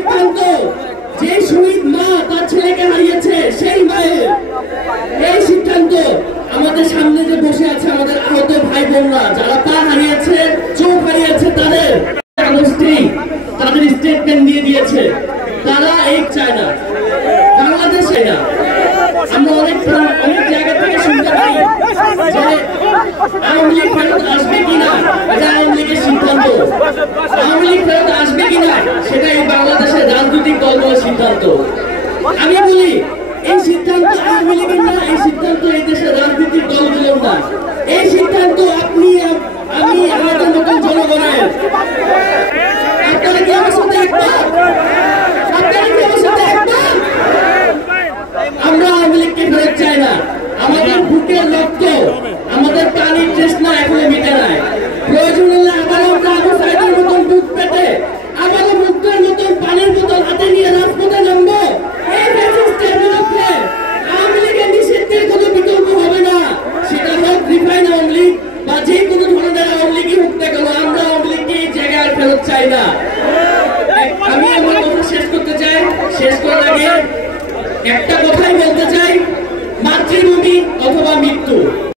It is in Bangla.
সিদ্ধান্ত যে শহীদ মা তার ছেলেকে হারিয়েছে সেই মায়ের, এই সিদ্ধান্ত আমাদের সামনে যে বসে আছে আমাদের আহত ভাই বোনরা যারা পা হারিয়েছে, চোখ হারিয়েছে, তাদের স্টেটমেন্ট দিয়ে দিয়েছে তারা এই চায় না, বাংলাদেশ চায় না। আমরা অনেক জায়গা থেকে শুনতে পাই যে আওয়ামী লীগ ফেরত আসবে কিনা, এটা আওয়ামী লীগের সিদ্ধান্ত। আওয়ামী লীগ ফেরত আসবে কিনা সেটা এই বাংলাদেশের রাজনৈতিক দলগুলোর সিদ্ধান্ত। আমি বলি এই সিদ্ধান্ত আওয়ামী লীগের না, এই সিদ্ধান্ত এই দেশের রাজনৈতিক দলগুলোর না, এই সিদ্ধান্ত আপনি আমি আমাদের মতন জনগণের। আপনারা কি আমার সাথে একমত? আপনারা কি আমার সাথে একমত? আমরা আওয়ামী লীগকে ফেরত চাই না। আমাদের বুকের রক্ত, আমাদের পানির তৃষ্ণা এখনো মিটে নাই। প্রয়োজন হলে আবারও আমরা আবু সাইদের মতন বুক পেতে আবারও মুক্তের মতন পানির বোতল হাতে নিয়ে রাজপথে নামবো। এই ফ্যাসিস্টের বিরুদ্ধে আওয়ামী লীগের নিষিদ্ধের কোনো বিকল্প হবে না। সেটা হোক রিফাইন আওয়ামী লীগ বা যে কোনো ধরনের আওয়ামী লীগই হোক না কেন, আমরা আওয়ামী লীগকে এই জায়গায় আর ফেরত চাই না। আমি আমার কথা শেষ করতে চাই। শেষ করার আগে একটা কথাই বলতে চাই, মাতৃভূমি অথবা মৃত্যু।